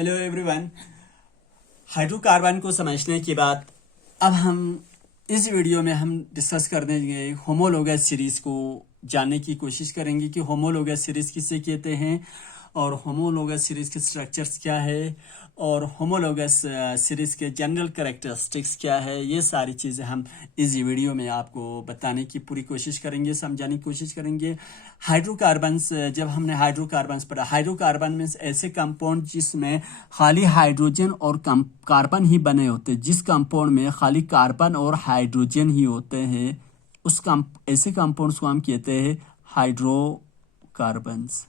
Hello everyone. Hydrocarbon को समझने के बाद अब हम इस वीडियो में हम डिस्कस करने होमोलोगस सीरीज को जानने की कोशिश करेंगे कि होमोलोगस सीरीज किसे कहते हैं और होमोलोगस सीरीज के स्ट्रक्चर्स क्या है और होमोलोगस सीरीज के जनरल कैरेक्टरिस्टिक्स क्या है। ये सारी चीज़ें हम इस वीडियो में आपको बताने की पूरी कोशिश करेंगे, समझाने की कोशिश करेंगे। हाइड्रोकार्बन्स, जब हमने हाइड्रोकार्बन्स पढ़ा, हाइड्रोकार्बन में ऐसे कंपाउंड जिसमें खाली हाइड्रोजन और कार्बन ही बने होते हैं, जिस कंपाउंड में खाली कार्बन और हाइड्रोजन ही होते हैं, ऐसे कंपाउंड्स को हम कहते हैं हाइड्रोकार्बन्स।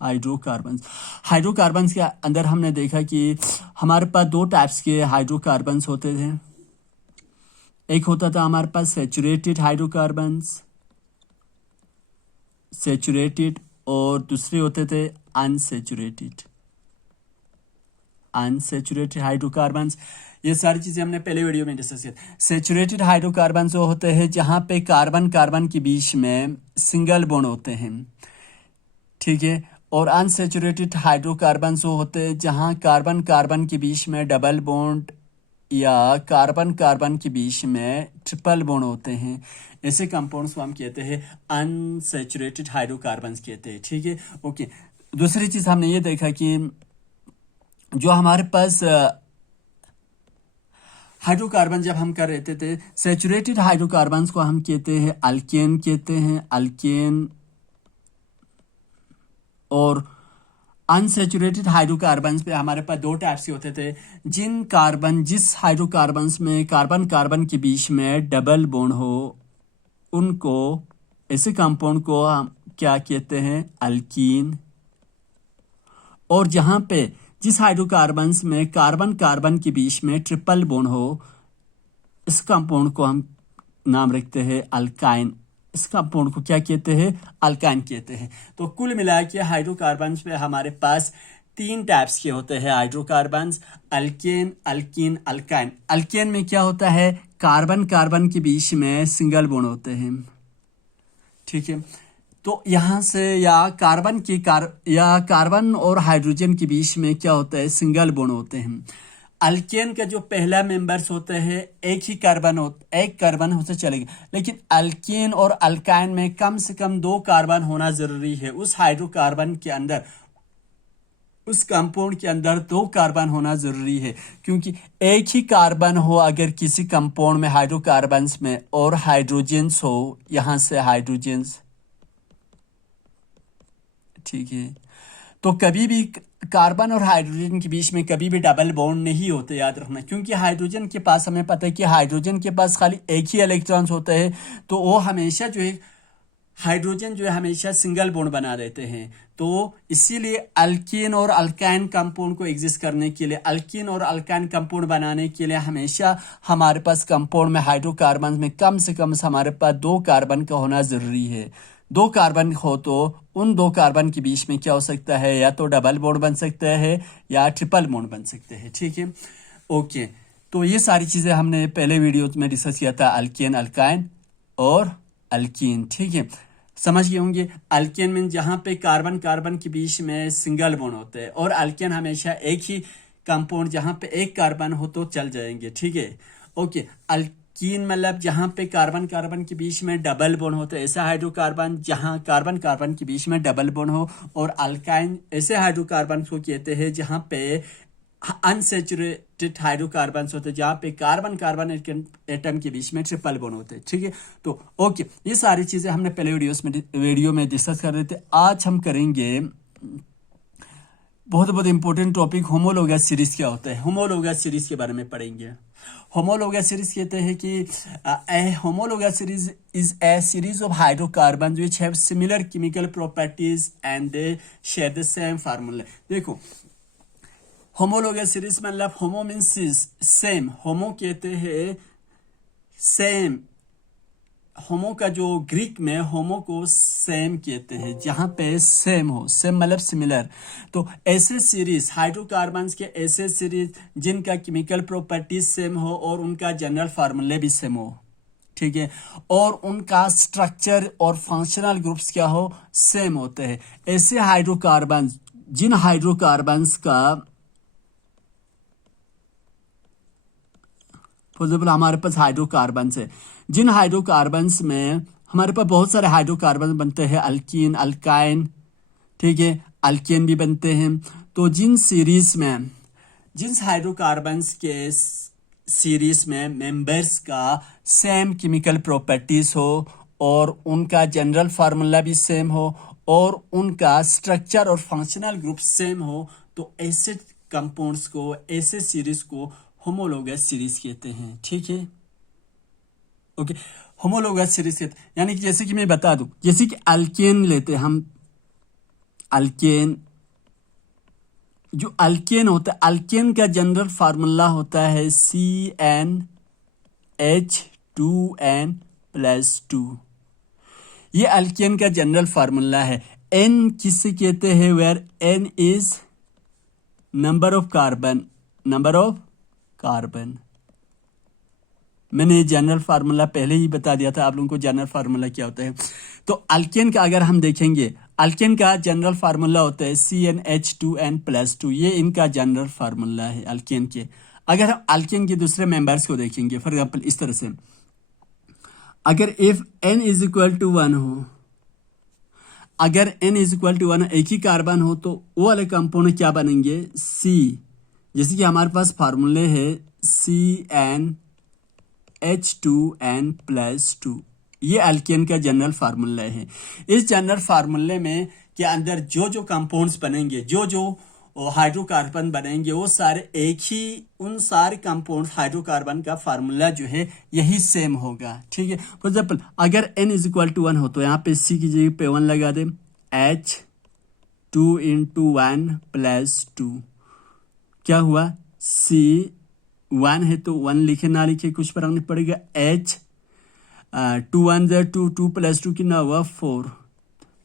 हाइड्रोकार्बन्स के अंदर हमने देखा कि हमारे पास दो टाइप्स के हाइड्रोकार्बन्स होते थे। एक होता था हमारे पास सैचुरेटेड हाइड्रोकार्बन्स, सैचुरेटेड, और दूसरे होते थे अनसैचुरेटेड हाइड्रोकार्बन्स। ये सारी चीजें हमने पहले वीडियो में डिस्कस किया। सैचुरेटेड हाइड्रोकार्बन्स वो होते हैं जहां पे कार्बन कार्बन के बीच में सिंगल बॉन्ड होते हैं, ठीक है। और अनसैचुरेटेड हाइड्रोकार्बन्स वो होते हैं जहां कार्बन कार्बन के बीच में डबल बॉन्ड या कार्बन कार्बन के बीच में ट्रिपल बॉन्ड होते हैं। ऐसे कंपाउंड्स को हम कहते हैं अनसैचुरेटेड हाइड्रोकार्बन्स कहते हैं, ठीक है। ओके, दूसरी चीज हमने ये देखा कि जो हमारे पास हाइड्रोकार्बन जब हम कर रहे थे, सैचुरेटेड हाइड्रोकार्बन्स को हम कहते हैं अल्केन कहते हैं, अल्केन। और अनसैचुरेटेड हाइड्रोकार्बन्स पे हमारे पास दो टाइप्स के होते थे। जिस हाइड्रोकार्बन्स में कार्बन कार्बन के बीच में डबल बॉन्ड हो, उनको, ऐसे कंपाउंड को हम क्या कहते हैं, अल्कीन। और जहां पे जिस हाइड्रोकार्बन्स में कार्बन कार्बन के बीच में ट्रिपल बॉन्ड हो, इस कंपाउंड को हम नाम रखते हैं अल्काइन। इस कंपाउंड को क्या कहते हैं, अल्काइन कहते हैं। तो कुल मिला के हाइड्रोकार्बन्स में हमारे पास तीन टाइप्स के होते हैं hydrocarbons, alkane, alkyne, alkyne. Alkane में क्या होता है, कार्बन कार्बन के बीच में सिंगल बॉन्ड होते हैं, ठीक है। तो यहां से या कार्बन और हाइड्रोजन के बीच में क्या होता है, सिंगल बॉन्ड होते हैं। अल्केन का जो पहला मेंबर्स होते हैं एक कार्बन होते चलेगा, लेकिन अल्केन और अल्काइन में कम से कम दो कार्बन होना जरूरी है। उस हाइड्रोकार्बन के अंदर, उस कंपाउंड के अंदर दो कार्बन होना जरूरी है, क्योंकि एक ही कार्बन हो अगर किसी कंपाउंड में हाइड्रोकार्बन्स में और हाइड्रोजन्स हो, यहां से हाइड्रोजन्स, ठीक है, तो कभी भी कार्बन और हाइड्रोजन के बीच में कभी भी डबल बॉन्ड नहीं होते, याद रखना। क्योंकि हाइड्रोजन के पास, हमें पता है कि हाइड्रोजन के पास खाली एक ही इलेक्ट्रॉन्स होते हैं, तो वो हमेशा जो है हाइड्रोजन जो है हमेशा सिंगल बॉन्ड बना देते हैं। तो इसीलिए अल्कीन और अल्काइन कंपाउंड को एग्जिस्ट करने के लिए, अल्कीन और अल्काइन कंपाउंड बनाने के लिए हमेशा हमारे पास कंपाउंड में हाइड्रोकार्बन में कम से कम हमारे पास दो कार्बन का होना जरूरी है। दो कार्बन हो तो उन दो कार्बन के बीच में क्या हो सकता है, या तो डबल बॉन्ड बन सकता है या ट्रिपल बॉन्ड बन सकते हैं, ठीक है। ओके, तो ये सारी चीजें हमने पहले वीडियो में डिस्कस किया था, अल्केन, अल्काइन और अल्कीन, ठीक है। समझ गए होंगे। अल्केन में जहां पे कार्बन कार्बन के बीच में सिंगल बॉन्ड होते हैं, और अल्केन हमेशा एक ही कंपाउंड जहां पे एक कार्बन हो तो चल जाएंगे, ठीक है। ओके, अल्कीन मतलब जहां पे कार्बन कार्बन के बीच में डबल बॉन्ड होते हैं, ऐसा हाइड्रोकार्बन जहां कार्बन कार्बन के बीच में डबल बॉन्ड हो। और अल्काइन ऐसे हाइड्रोकार्बन को कहते हैं जहां पे अनसैचुरेटेड हाइड्रोकार्बन्स होते हैं, जहां पे कार्बन कार्बन एटम के बीच में ट्रिपल बॉन्ड होते हैं, ठीक है। तो ओके, ये सारी चीजें हमने पहले वीडियो में डिस्कस कर रहे थे। आज हम करेंगे बहुत इंपॉर्टेंट टॉपिक, होमोलोगस सीरीज क्या होता है। होमोलोगस सीरीज के बारे में पढ़ेंगे। होमोलोगस सीरीज कहते हैं कि homologous series is a series of hydrocarbon which have similar chemical properties and they share the same formula. देखो, होमोलोगस सीरीज मतलब होमो मीन्स सेम, होमो कहते हैं सेम। होमो का जो ग्रीक में होमो को सेम कहते हैं, जहां पे सेम हो, सेम मतलब सिमिलर। तो ऐसे सीरीज हाइड्रोकार्बन्स के ऐसे सीरीज जिनका केमिकल प्रॉपर्टीज सेम हो और उनका जनरल फार्मूले भी सेम हो, ठीक है, और उनका स्ट्रक्चर और फंक्शनल ग्रुप्स क्या हो, सेम होते हैं। ऐसे हाइड्रोकार्बन जिन हाइड्रोकार्बन्स का फॉर एग्जाम्पल हमारे पास हाइड्रोकार्बन्स है, जिन हाइड्रोकार्बन्स में हमारे पास बहुत सारे हाइड्रोकार्बन बनते हैं, अल्कीन, अल्काइन, ठीक है, अल्केन भी बनते हैं। तो जिन हाइड्रोकार्बन्स के सीरीज में मेंबर्स का सेम केमिकल प्रॉपर्टीज हो और उनका जनरल फार्मूला भी सेम हो और उनका स्ट्रक्चर और फंक्शनल ग्रुप सेम हो, तो ऐसे कंपाउंड्स को, ऐसे सीरीज को होमोलोगस सीरीज कहते हैं। ठीक है, ओके, होमोलोगस सीरीज कहते हैं। यानी कि जैसे कि मैं बता दूं, जैसे कि अल्केन लेते हैं हम, अल्केन, जो अल्केन होता है, अल्केन का जनरल फार्मूला होता है CnH2n+2। ये अल्केन का जनरल फार्मूला है। N किसे कहते हैं? Where N is number of carbon, मैंने जनरल फार्मूला पहले ही बता दिया था आप लोगों को जनरल फार्मूला क्या होता है। तो अल्केन का अगर हम देखेंगे, अल्केन का जनरल फार्मूला होता है CnH2n+2। ये इनका जनरल फार्मूला है अल्केन के। अगर हम अल्केन के दूसरे मेंबर्स को देखेंगे, फॉर एग्जांपल इस तरह से, अगर if n is equal to 1 हो, अगर n इज इक्वल टू 1 एक ही कार्बन हो, तो वो वाले कंपाउंड क्या बनेंगे? C, जैसे कि हमारे पास फार्मूले है CnH2n+2। ये अल्केन का जनरल फार्मूला है। इस जनरल फार्मूले में के अंदर जो जो कंपाउंड्स बनेंगे, जो जो हाइड्रोकार्बन बनेंगे, वो सारे एक ही, उन सारे कंपाउंड हाइड्रोकार्बन का फार्मूला जो है यही सेम होगा। ठीक है, फॉर एग्जाम्पल अगर n इज इक्वल टू 1 हो, तो यहाँ पे C की जगह पे 1 लगा दे, H2 × 1+2 क्या हुआ? C 1 है तो 1 लिखे ना लिखे कुछ फर्क नहीं पड़ेगा। H 2 1 2 2 + 2 कितना हुआ? 4।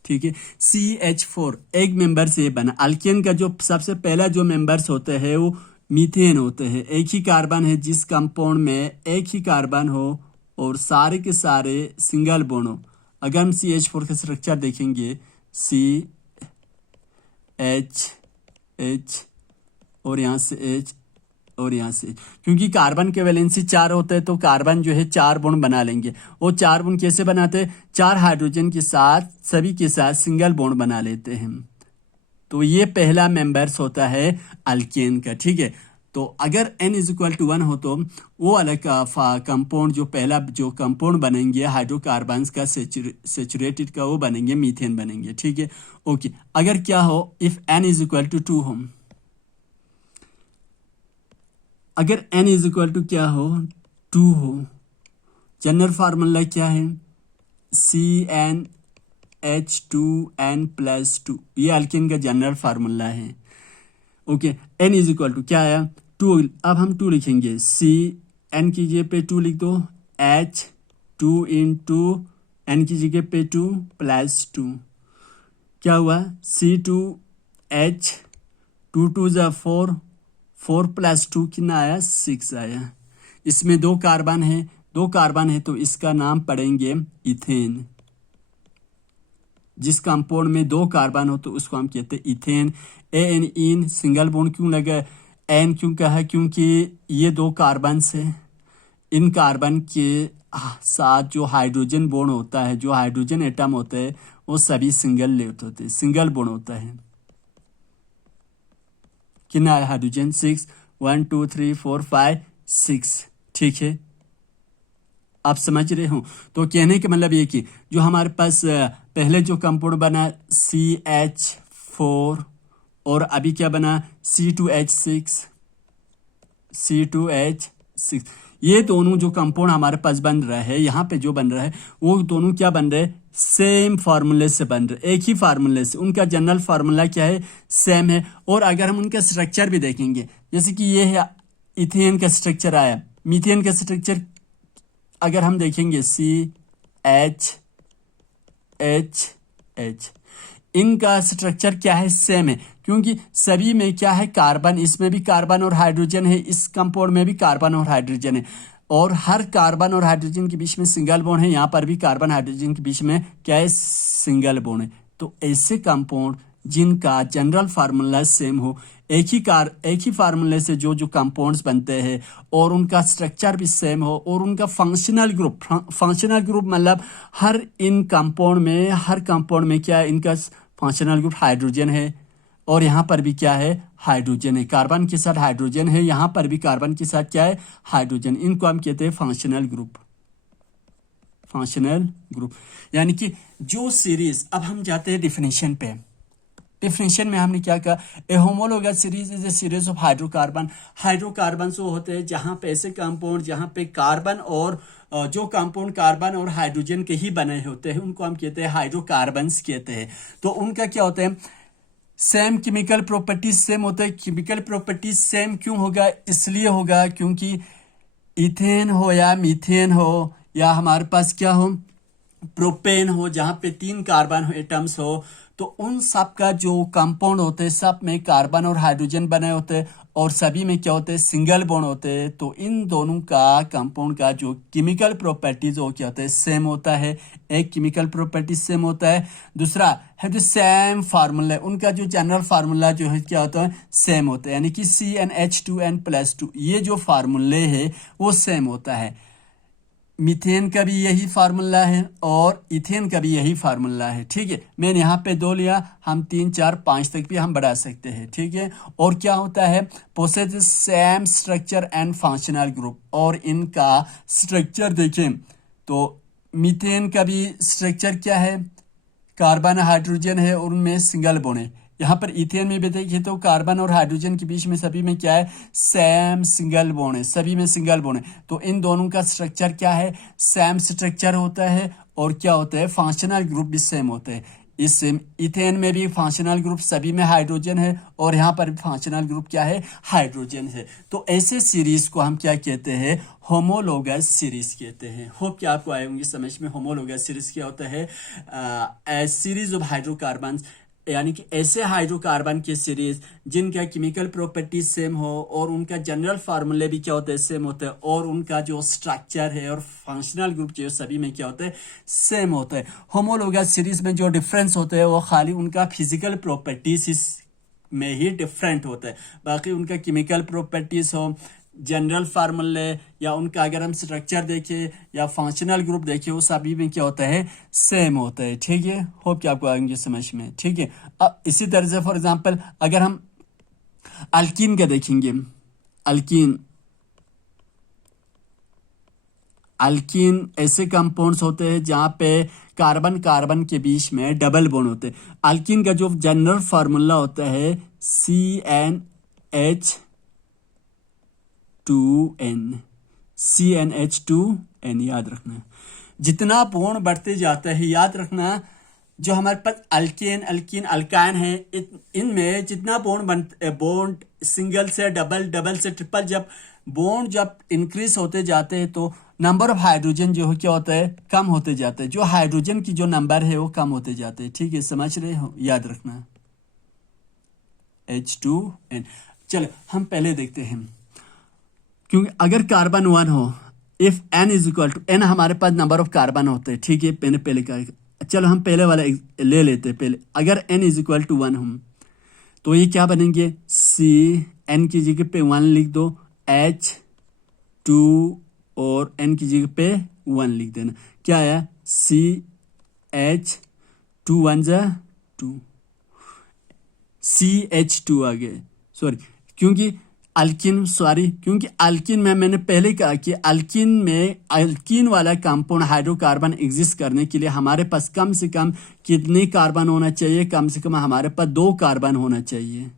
ठीक है, CH4 एक मेंबर से बना। अल्केन का जो सबसे पहला जो मेंबर्स होते हैं वो मीथेन होते हैं। एक ही कार्बन है, जिस कंपाउंड में एक ही कार्बन हो और सारे के सारे सिंगल बॉन्ड हो। अगर हम CH4 का स्ट्रक्चर देखेंगे, CH और यहाँ से H और यहाँ से, क्योंकि कार्बन के वैलेंसी 4 होते हैं तो कार्बन जो है 4 बॉन्ड बना लेंगे। वो 4 बॉन्ड कैसे बनाते हैं? 4 हाइड्रोजन के साथ, सभी के साथ सिंगल बॉन्ड बना लेते हैं। तो ये पहला मेंबर्स होता है अल्केन का। ठीक है, तो अगर n इज इक्वल टू 1 हो, तो वो अलग कंपाउंड, जो पहला जो कंपाउंड बनेंगे हाइड्रोकार्बन्स का सेचुरेटेड का, वो बनेंगे मीथेन बनेंगे। ठीक है, ओके। अगर क्या हो, if n is equal to 2 हो, अगर n इज इक्वल टू क्या हो? 2 हो, जनरल फार्मूला क्या है? CnH2n+2। ये अल्केन का जनरल फार्मूला है। Okay, n is equal to क्या आया? 2। अब हम 2 लिखेंगे, n की जगह पे 2 लिख दो, H2 × n की जगह पे 2 + 2 क्या हुआ? C2H 2 2 = 4, 4 + 2 कितना आया? 6 आया। इसमें 2 कार्बन है तो इसका नाम पड़ेंगे इथेन। जिस कंपाउंड में 2 कार्बन हो तो उसको हम कहते हैं ethane. AN in single bond क्यों लगा? N क्यों कहा? क्योंकि ये 2 कार्बन से, इन कार्बन के साथ जो हाइड्रोजन बॉन्ड होता है, जो हाइड्रोजन एटम होते हैं, वो सभी सिंगल लेफ्ट होते हैं, सिंगल बॉन्ड होता है। कितना है हाइड्रोजन? 6, 1 2 3 4 5 6। ठीक है, आप समझ रहे हो? तो कहने का मतलब ये कि जो हमारे पास पहले जो कंपाउंड बना CH4 और अभी क्या बना? C2H6, ये दोनों जो कंपाउंड हमारे पास बन रहा है, यहाँ पे जो बन रहा है, वो दोनों क्या बन रहे हैं? सेम फार्मूले से बन रहे, एक ही फार्मूले से। उनका जनरल फार्मूला क्या है? सेम है। और अगर हम उनका स्ट्रक्चर भी देखेंगे, जैसे कि ये है इथेन का स्ट्रक्चर आया, मीथेन का स्ट्रक्चर अगर हम देखेंगे CHHH, इनका स्ट्रक्चर क्या है? सेम है, क्योंकि सभी में क्या है? कार्बन। इसमें भी कार्बन और हाइड्रोजन है, इस कंपाउंड में भी कार्बन और हाइड्रोजन है, और हर कार्बन और हाइड्रोजन के बीच में सिंगल बॉन्ड है। यहाँ पर भी कार्बन हाइड्रोजन के बीच में क्या है? सिंगल बॉन्ड है। तो ऐसे कंपाउंड जिनका जनरल फार्मूला सेम हो, एक ही फार्मूले से जो कंपाउंड्स बनते हैं और उनका स्ट्रक्चर भी सेम हो और उनका फंक्शनल ग्रुप मतलब हर कंपाउंड में क्या है, इनका फंक्शनल ग्रुप हाइड्रोजन है और यहाँ पर भी क्या है, हाइड्रोजन है। कार्बन के साथ हाइड्रोजन है, यहाँ पर भी कार्बन के साथ क्या है, हाइड्रोजन। इनको हम कहते हैं फंक्शनल ग्रुप। यानी कि जो सीरीज, अब हम जाते हैं डिफिनेशन पे। डिफिनेशन में हमने क्या कहा, a homologous series is a series of hydrocarbon वो होते हैं जहां पे ऐसे कंपाउंड जहां पे कार्बन और जो कंपाउंड कार्बन और हाइड्रोजन के ही बने होते हैं उनको हम कहते हैं हाइड्रोकार्बन्स कहते हैं। तो उनका क्या होता है, सेम केमिकल प्रॉपर्टीज सेम होता है। केमिकल प्रॉपर्टीज सेम क्यों होगा, इसलिए होगा क्योंकि इथेन हो या मीथेन हो या हमारे पास क्या हो, प्रोपेन हो, जहां पे 3 कार्बन एटम्स हो, तो उन सब का जो कंपाउंड होते हैं सब में कार्बन और हाइड्रोजन बने होते हैं और सभी में क्या होते हैं, सिंगल बॉन्ड होते हैं। तो इन दोनों का कंपाउंड का जो केमिकल प्रॉपर्टीज हो क्या होता है, सेम होता है। एक केमिकल प्रॉपर्टीज सेम होता है, दूसरा है जो सेम फार्मूला, उनका जो जनरल फार्मूला जो है क्या होता है, सेम होता है। यानी कि CnH2n+2 ये जो फार्मूले है वो सेम होता है। मीथेन का भी यही फार्मूला है और इथेन का भी यही फार्मूला है। ठीक है, मैंने यहाँ पे 2 लिया, हम 3 4 5 तक भी हम बढ़ा सकते हैं। ठीक है, और क्या होता है, possess same structure and functional group. और इनका स्ट्रक्चर देखें तो मीथेन का भी स्ट्रक्चर क्या है, कार्बन हाइड्रोजन है और उनमें सिंगल बॉन्ड है। यहाँ पर इथेन में भी देखिए तो कार्बन और हाइड्रोजन के बीच में सभी में क्या है, सेम सिंगल बॉन्ड है, सभी में सिंगल बॉन्ड है। तो इन दोनों का स्ट्रक्चर क्या है, सेम स्ट्रक्चर होता है और क्या होता है, फंक्शनल ग्रुप भी सेम होते हैं। इस इथेन में भी फंक्शनल ग्रुप सभी में हाइड्रोजन है और यहाँ पर भी फंक्शनल ग्रुप क्या है, हाइड्रोजन है। तो ऐसे सीरीज को हम क्या कहते हैं, होमोलोगस सीरीज कहते हैं। होप कि आपको आए होंगे समझ में। होमोलोगस सीरीज क्या होता है, सीरीज ऑफ हाइड्रोकार्बन्स, यानी कि ऐसे हाइड्रोकार्बन की सीरीज जिनका केमिकल प्रॉपर्टीज सेम हो और उनका जनरल फार्मूले भी क्या होते हैं, सेम होते हैं और उनका जो स्ट्रक्चर है और फंक्शनल ग्रुप जो सभी में क्या होता है, सेम होता है। होमोलोगस सीरीज में जो डिफरेंस होते हैं वो खाली उनका फिजिकल प्रॉपर्टीज में ही डिफरेंट होता है, बाकी उनका केमिकल प्रॉपर्टीज हो, जनरल फार्मूले या उनका अगर हम स्ट्रक्चर देखें या फंक्शनल ग्रुप देखें वो सभी में क्या होता है, सेम होता है। ठीक है, होप कि आपको आएंगे समझ में। ठीक है, अब इसी तरह से फॉर एग्जांपल अगर हम अल्कीन का देखेंगे, अल्कीन ऐसे कंपाउंड्स होते हैं जहां पे कार्बन कार्बन के बीच में डबल बॉन्ड होते हैं। अल्कीन का जो जनरल फार्मूला होता है CnH2n, याद रखना। जितना बॉन्ड बढ़ते जाता है, याद रखना, जो हमारे पास अल्काइन है, इनमें जितना बॉन्ड सिंगल से डबल, डबल से ट्रिपल, जब इंक्रीज होते जाते हैं तो नंबर ऑफ हाइड्रोजन जो है क्या होता है, कम होते जाता है। जो हाइड्रोजन की जो नंबर है वो कम होते जाते हैं। ठीक है, समझ रहे हो, याद रखना H2n। चलो हम पहले देखते हैं, क्योंकि अगर कार्बन 1 हो, if n is equal to n, हमारे पास नंबर ऑफ कार्बन होते हैं। ठीक है, मैंने पहले कहा, चलो हम पहले वाला ले लेते हैं। पहले अगर n इज इक्वल टू 1 हम, तो ये क्या बनेंगे, n की जगह पे 1 लिख दो, H2 और n की जगह पे 1 लिख देना। क्या आया, CH2 CH2 आ गए। क्योंकि अल्कीन में मैंने पहले कहा कि अल्कीन वाला कंपाउंड हाइड्रोकार्बन एग्जिस्ट करने के लिए हमारे पास कम से कम कितने कार्बन होना चाहिए, कम से कम हमारे पास 2 कार्बन होना चाहिए।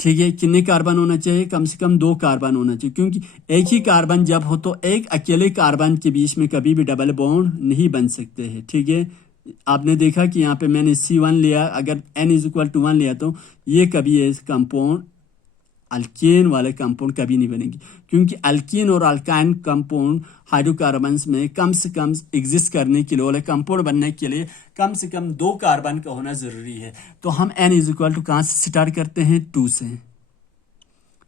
ठीक है, कितने कार्बन होना चाहिए, कम से कम 2 कार्बन होना चाहिए, क्योंकि एक ही कार्बन जब हो तो एक अकेले कार्बन के बीच में कभी भी डबल बॉन्ड नहीं बन सकते हैं। ठीक है, आपने देखा कि यहाँ पे मैंने C1 लिया, अगर n इज इक्वल टू 1 लिया तो ये कभी कंपाउंड अल्कीन वाले कंपाउंड कभी नहीं बनेगी, क्योंकि अल्कीन और अल्काइन कंपाउंड हाइड्रोकार्बन्स में कम से कम एग्जिस्ट करने के लिए, वाले कंपाउंड बनने के लिए कम से कम 2 कार्बन का होना जरूरी है। तो हम n इज इक्वल टू कहाँ से स्टार्ट करते हैं, 2 से।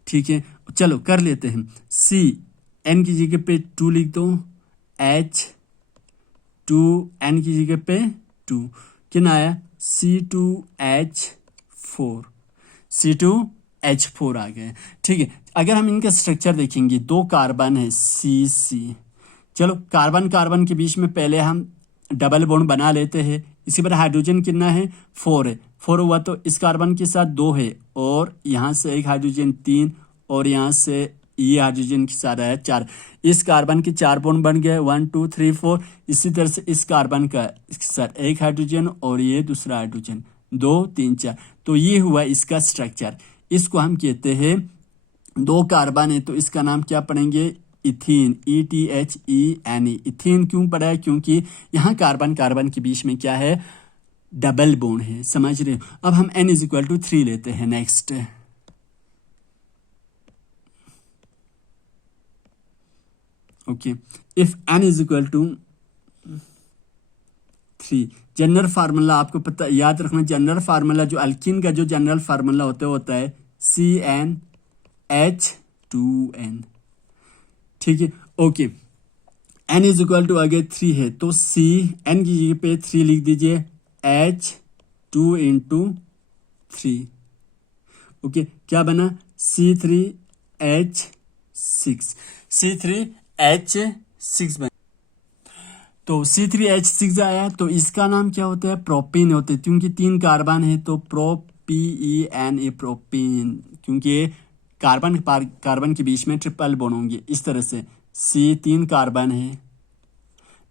ठीक है, चलो कर लेते हैं। n की जगह पे 2 लिख दो, H2 n की जगह पे 2, कितना आया C2H4, C2H4 आ गए। ठीक है, अगर हम इनका स्ट्रक्चर देखेंगे, दो कार्बन है CC। चलो कार्बन कार्बन के बीच में पहले हम डबल बॉन्ड बना लेते हैं। इसी पर हाइड्रोजन कितना है 4 है, 4 हुआ तो इस कार्बन के साथ 2 है और यहाँ से एक हाइड्रोजन 3 और यहाँ से ये हाइड्रोजन के साथ आया 4। इस कार्बन के 4 बॉन्ड बन गए 1 2 3 4। इसी तरह से इस कार्बन का इसके साथ एक हाइड्रोजन और ये दूसरा हाइड्रोजन 2 3 4। तो ये हुआ इसका स्ट्रक्चर। इसको हम कहते हैं, दो कार्बन है तो इसका नाम क्या पढ़ेंगे इथीन, ETHENE। इथीन क्यों पड़ा है? क्योंकि यहाँ कार्बन कार्बन के बीच में क्या है डबल बॉन्ड है, समझ रहे हो। अब हम N=3 लेते हैं। Next okay, if N=3 general formula आपको पता याद रखना, जनरल फार्मूला जो अल्कीन का जो जनरल फार्मूला होता है CnH2n। ठीक है, ओके। N=आगे 3 है तो C N की जगह पे 3 लिख दीजिए, H2 इंटू 3। ओके, क्या बना C3H6 बना। तो C3H6 आया तो इसका नाम क्या होता है प्रोपीन होते हैं, क्योंकि 3 कार्बन है तो PENE प्रोपीन, क्योंकि कार्बन कार्बन के बीच में ट्रिपल बॉन्ड होंगे। इस तरह से C3 कार्बन है,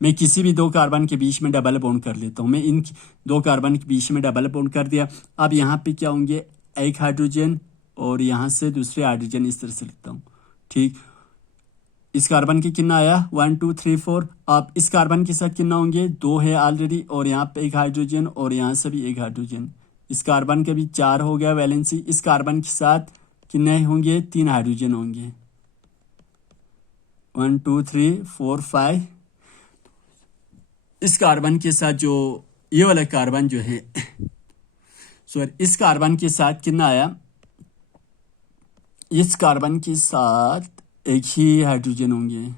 मैं किसी भी 2 कार्बन के बीच में डबल बॉन्ड कर लेता हूँ। मैं इन 2 कार्बन के बीच में डबल बॉन्ड कर दिया। अब यहाँ पे क्या होंगे एक हाइड्रोजन और यहाँ से दूसरे हाइड्रोजन, इस तरह से लिखता हूँ। ठीक, इस कार्बन के कितना आया 1 2 3 4। अब इस कार्बन के साथ कितना होंगे 2 है ऑलरेडी और यहाँ पे एक हाइड्रोजन और यहाँ से भी एक हाइड्रोजन। इस कार्बन का भी 4 हो गया वैलेंसी। इस कार्बन के साथ कितने होंगे 3 हाइड्रोजन होंगे 1 2 3 4 5। इस कार्बन के साथ जो ये वाला कार्बन जो है सॉरी, इस कार्बन के साथ कितना आया, इस कार्बन के साथ एक ही हाइड्रोजन होंगे।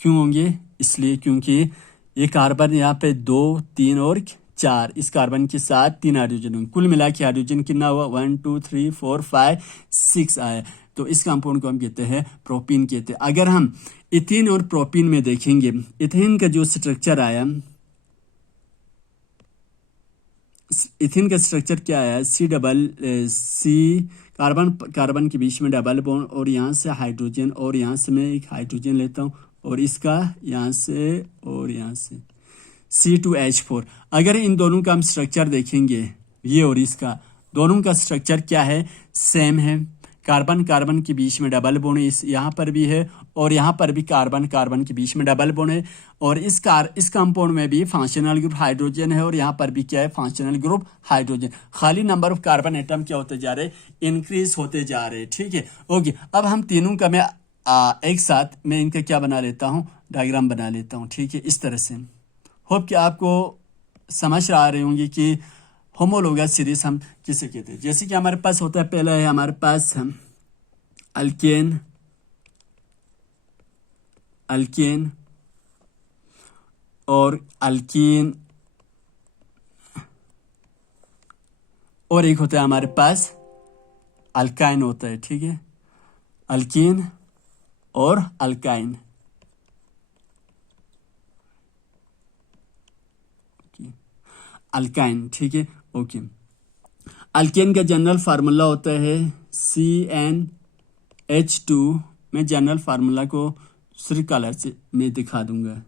क्यों होंगे? इसलिए क्योंकि ये कार्बन यहाँ पे 2 3 और 4, इस कार्बन के साथ 3 हाइड्रोजन होंगे। कुल मिला के हाइड्रोजन कितना हुआ 1 2 3 4 5 6 आया। तो इस कंपाउंड को हम कहते हैं प्रोपीन कहते हैं। अगर हम इथीन और प्रोपीन में देखेंगे, इथीन का जो स्ट्रक्चर आया, इथीन का स्ट्रक्चर क्या आया C कार्बन कार्बन के बीच में डबल बॉन्ड और यहाँ से हाइड्रोजन और यहाँ से मैं एक हाइड्रोजन लेता हूँ और इसका यहाँ से और यहाँ से C2H4। अगर इन दोनों का हम स्ट्रक्चर देखेंगे, ये और इसका दोनों का स्ट्रक्चर क्या है सेम है। कार्बन कार्बन के बीच में डबल बॉन्ड इस यहाँ पर भी है और यहाँ पर भी कार्बन कार्बन के बीच में डबल बॉन्ड है और इस कंपाउंड में भी फंक्शनल ग्रुप हाइड्रोजन है और यहाँ पर भी क्या है फंक्शनल ग्रुप हाइड्रोजन। खाली नंबर ऑफ कार्बन एटम क्या होते जा रहे इंक्रीज होते जा रहे। ठीक है, ओके। अब हम तीनों का मैं एक साथ मैं इनका क्या बना लेता हूँ डायग्राम बना लेता हूँ। ठीक है, इस तरह से होप कि आपको समझ आ रहे होंगे कि होमोलोगस सीरीज हम किसे कहते हैं। जैसे कि हमारे पास होता है, पहला है हमारे पास अल्केन, अल्केन और अल्कीन, और एक होता है हमारे पास अल्काइन होता है। ठीक है, अल्कीन और अल्काइन। अल्काइन, ठीक है, ओके। अल्केन का जनरल फार्मूला होता है CnH2। मैं जनरल फार्मूला को दूसरे कलर से मैं दिखा दूंगा।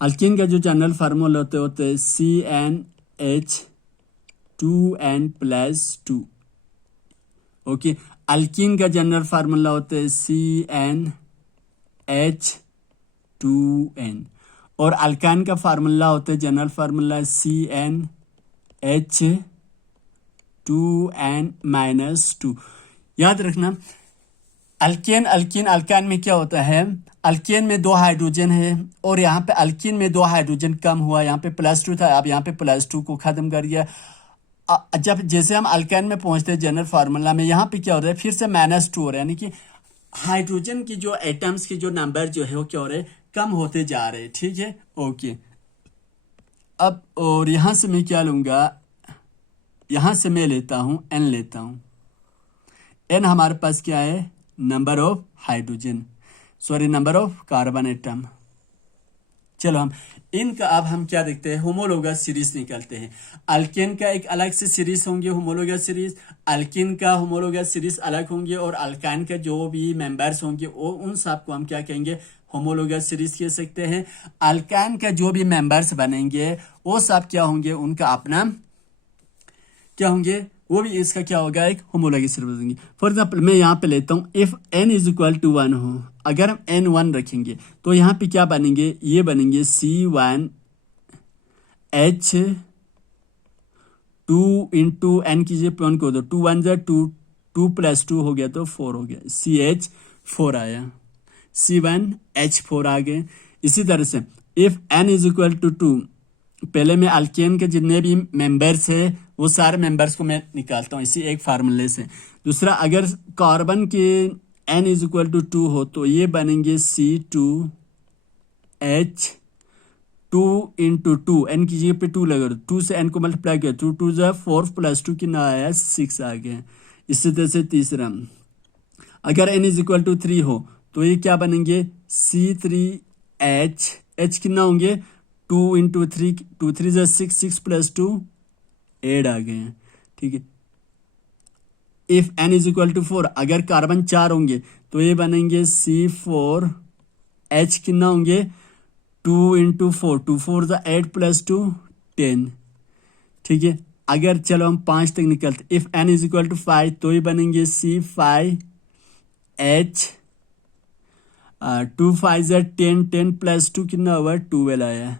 अल्केन का जो जनरल फार्मूला होता है CnH2n+2। ओके, अल्कीन का जनरल फार्मूला होता है CnH2n और अल्काइन का फार्मूला होता है जनरल फार्मूला CnH2n-2। याद रखना, अल्केन अल्कीन अल्काइन में क्या होता है, अल्केन में 2 हाइड्रोजन है और यहाँ पे अल्कीन में 2 हाइड्रोजन कम हुआ, यहाँ पे +2 था, अब यहाँ पे +2 को खत्म कर दिया। जब जैसे हम अल्काइन में पहुंचते हैं जनरल फार्मूला में, यहाँ पे क्या हो रहा है फिर से -2 हो रहा है, यानी कि हाइड्रोजन की जो एटम्स के जो नंबर जो है वो क्या हो रहे हैं, कम होते जा रहे हैं। ठीक है, ओके। अब और यहां से मैं क्या लूंगा, यहां से मैं लेता हूं एन लेता हूं। एन हमारे पास क्या है, number of hydrogen, sorry number of carbon atom. चलो हम इनका अब हम क्या देखते हैं, होमोलोगस सीरीज निकालते हैं। अल्केन का एक अलग से सीरीज होंगे होमोलोगस सीरीज, अल्किन का होमोलोगस सीरीज अलग होंगे, और अल्काइन का जो भी मेंबर्स होंगे वो उन सब को हम क्या कहेंगे, होमोलोगस सीरीज कह सकते हैं। अल्काइन का जो भी मेंबर्स बनेंगे वो सब क्या होंगे, उनका अपना क्या होंगे, वो भी इसका क्या होगा, एक होमोलॉगस सीरीज होंगी। फॉर एग्जाम्पल मैं यहाँ पे लेता हूँ, if n is equal to 1 हो, अगर हम n 1 रखेंगे तो यहाँ पे क्या बनेंगे, ये बनेंगे C1H2 इंटू एन कीजिए पॉइंट को दो, 2 1 जा 2, 2 प्लस 2 हो गया तो 4 हो गया, CH4 आया, C1H4 आ गए। इसी तरह से if n is equal to 2, पहले मैं अल्केन के जितने भी मेंबर्स है वो सारे मेंबर्स को मैं निकालता हूँ इसी एक फार्मूले से। दूसरा, अगर कार्बन के n इज इक्वल टू 2 हो तो ये बनेंगे C2H2 इंटू 2, एन की जगह पे 2 लगा दो, 2 से n को मल्टीप्लाई किया, 2 2 जा 4 प्लस 2 कितना आया, 6 आ गया। इसी तरह से तीसरा, अगर n इज इक्वल टू 3 हो तो ये क्या बनेंगे, C3H, H कितना होंगे, 2 इंटू 3, 2 3 जा 6, 6 प्लस 2 8 आ गए हैं। ठीक है, if n is equal to 4, अगर कार्बन 4 होंगे तो ये बनेंगे C4H कितना होंगे, 2 इंटू 4, 2 4 जा 8 प्लस 2 10। ठीक है, अगर चलो हम 5 तक निकलते, if n is equal to 5 तो ये बनेंगे C5H, 2 5 जा 10, 10 प्लस 2 कितना हुआ, 12 आया।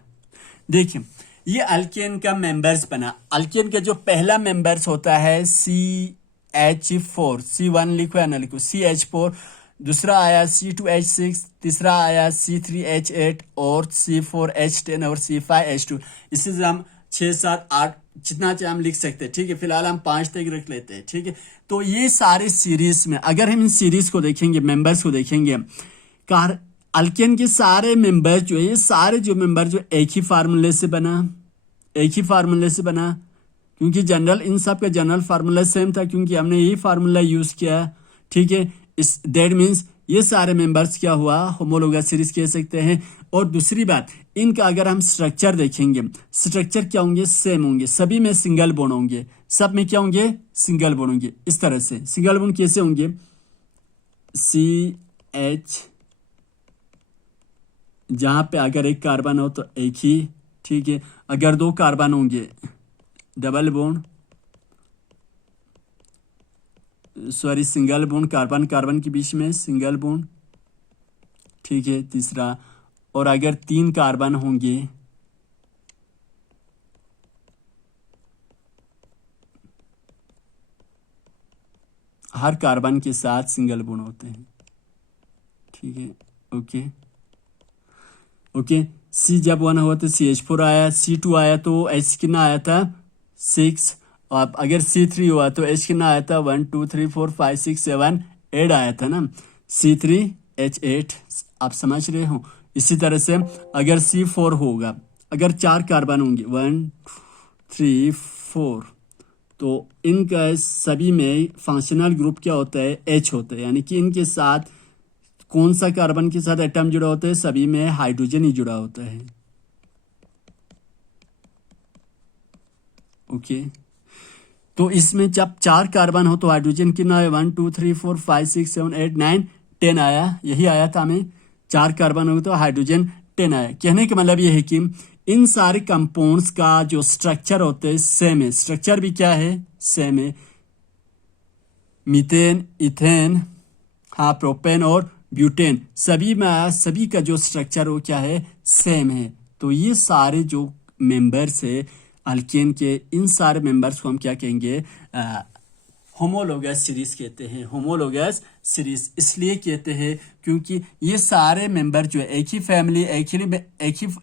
देखिए ये अल्केन का मेंबर्स बना। अल्केन का जो पहला मेंबर्स होता है CH4, C1 लिखो या ना लिखो, CH4, दूसरा आया C2H6, तीसरा आया C3H8 और C4H10 और C5H2। इसी से हम 6 7 8 जितना चाहे हम लिख सकते हैं। ठीक है, फिलहाल हम 5 तक रख लेते हैं। ठीक है, तो ये सारे सीरीज में अगर हम इन सीरीज को देखेंगे, मेंबर्स को देखेंगे, अल्केन के सारे मेंबर जो है, ये सारे जो मेंबर जो एक ही फार्मूले से बना, एक ही फार्मूले से बना, क्योंकि जनरल इन सब का जनरल फार्मूला सेम था, क्योंकि हमने यही फार्मूला यूज किया। ठीक है, इस दैट मीन्स ये सारे मेंबर्स क्या हुआ, होमोलोगस सीरीज कह सकते हैं। और दूसरी बात, इनका अगर हम स्ट्रक्चर देखेंगे, स्ट्रक्चर क्या होंगे, सेम होंगे, सभी में सिंगल बॉन्ड होंगे, सब में क्या होंगे, सिंगल बॉन्ड होंगे। इस तरह से सिंगल बॉन्ड कैसे होंगे, CH, जहां पे अगर एक कार्बन हो तो एक ही, ठीक है, अगर 2 कार्बन होंगे double bond, sorry single bond, carbon carbon के बीच में सिंगल बॉन्ड। ठीक है, तीसरा, और अगर 3 कार्बन होंगे, हर कार्बन के साथ सिंगल बॉन्ड होते हैं। ठीक है, ओके ओके। C जब 1 हुआ तो CH4 आया, C2 आया तो H कितना आया था, 6, और अगर C3 हुआ तो H कितना आया था, 1 2 3 4 5 6 7 8 आया था ना, C3H8, आप समझ रहे हो। इसी तरह से अगर C4 होगा, अगर 4 कार्बन होंगे 1 3 4, तो इनका सभी में फंक्शनल ग्रुप क्या होता है, H होता है, यानी कि इनके साथ कौन सा कार्बन के साथ एटम जुड़ा होता है, सभी में हाइड्रोजन ही जुड़ा होता है। ओके, तो इसमें जब 4 कार्बन हो तो हाइड्रोजन कितना है, 1 2 3 4 5 6 7 8 9 10 आया, यही आया था हमें। 4 कार्बन हो तो हाइड्रोजन 10 आया। कहने का मतलब ये है कि इन सारे कंपाउंड्स का जो स्ट्रक्चर होता है सेम है, स्ट्रक्चर भी क्या है, सेम है। मीथेन, इथेन, हाँ प्रोपेन और ब्यूटेन, सभी में सभी का जो स्ट्रक्चर वो क्या है, सेम है। तो ये सारे जो मेंबर्स है अल्केन के, इन सारे मेंबर्स को हम क्या कहेंगे, होमोलोगस सीरीज कहते हैं। होमोलोगस सीरीज इसलिए कहते हैं क्योंकि ये सारे मेंबर जो है एक ही फैमिली, एक ही